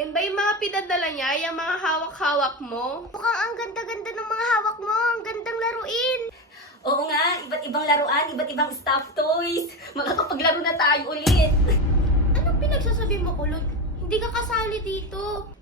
Yan ba yung mga pinadala niya, yung mga hawak-hawak mo? Mukhang ang ganda-ganda ng mga hawak mo. Ang gandang laruin. Oo nga, iba't ibang laruan, iba't ibang stuffed toys. Makakapaglaro na tayo ulit. Anong pinagsasabi mo, Kulot? Hindi ka kasali dito.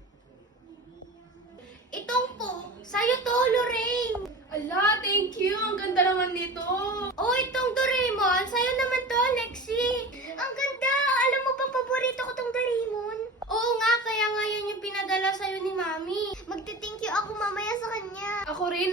Itong po, sa'yo to, Lorraine. Ala, thank you. Ang ganda naman nito. Oh, itong Doraemon, sa'yo naman to, Lexi. Ang ganda! Alam mo bang paborito ko tong Doraemon? Oo nga, kaya nga yan yung pinadala sa'yo ni Mami. Magte-thank you ako mamaya sa kanya. Ako rin.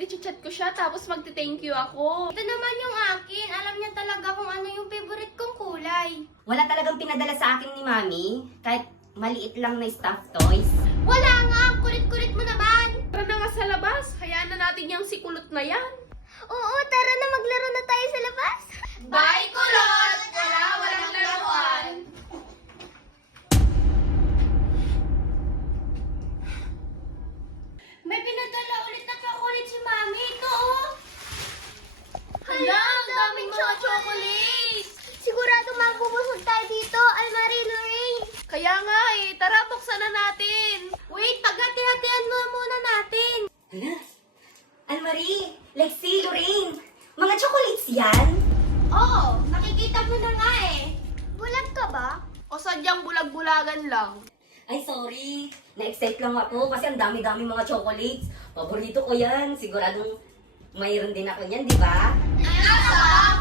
I-chat ko siya tapos magte-thank you ako. Ito naman yung akin. Alam niya talaga kung ano yung favorite kong kulay. Wala talagang pinadala sa akin ni Mami, kahit maliit lang na stuffed toys. Wala nga! Ang kulit-kulit mo naman! Tara na nga sa labas. Hayaan na natin yung si Kulot na yan. Oo, tara na maglaro na tayo sa labas. Bye, Kulot! Walang laruan. May pinadala ulit na chocolate si Mami. Ito, oh! Hala, ang daming mga chocolates. Sigurado magbubusog tayo dito, Almari Lorraine. Kaya nga tara buksan na natin. Wait, paghati-hatian mo muna natin. Hala, Anne-Marie, Lexi, Lorraine, mga chocolates yan? Oo, nakikita mo na nga eh. Bulag ka ba? O sadyang bulag-bulagan lang. Ay, sorry. Na-excite lang ako kasi ang dami-dami mga chocolates. Paborito ko yan. Siguradong mayroon din ako yan, di ba?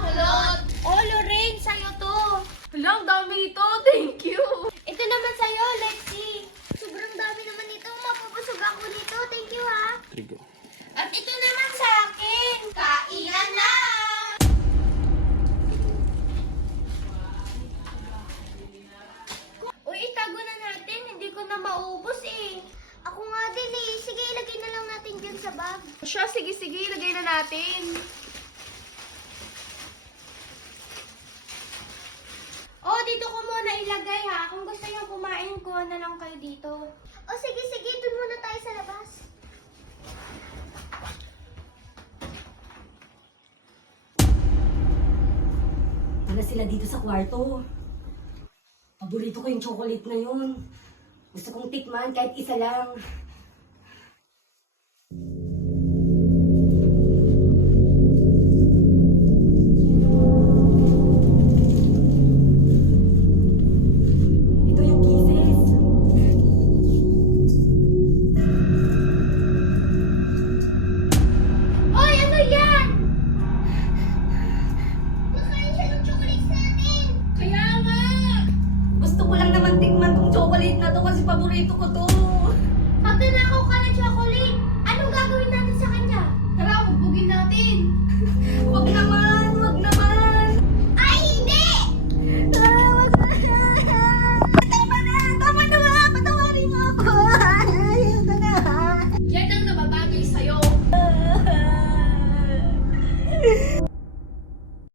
Kulot! Oh, Lorraine, sa'yo to. Hala, ang dami ito. Thank you. Ito naman sa'yo, Lexi. Sobrang dami naman nito. Mapupusog ako nito. Thank you, ha. At ito naman sa akin. Kainan na! Uy, itago na natin. Hindi ko na maubos eh. Ako nga din eh. Sige, ilagay na lang natin dyan sa bag. Siya, sige, ilagay na natin. Oh, dito ko muna ilagay ha. Kung gusto nyo kumain, kuha na lang kayo dito. Oh, sige. Doon muna tayo sa labas. Wala sila dito sa kwarto. Paborito ko yung chocolate na yun. Gusto kong tikman kahit isa lang. Ito yung kisses. Hoy, ano yan? Nakain siya ng chocolates natin. Kaya nga! Gusto ko lang naman tikman tong chocolate na to kasi paborito ko to. Pag nanakaw ka ng chocolate, anong gagawin natin sa kanya? Tara, hugbugin natin. Huwag naman.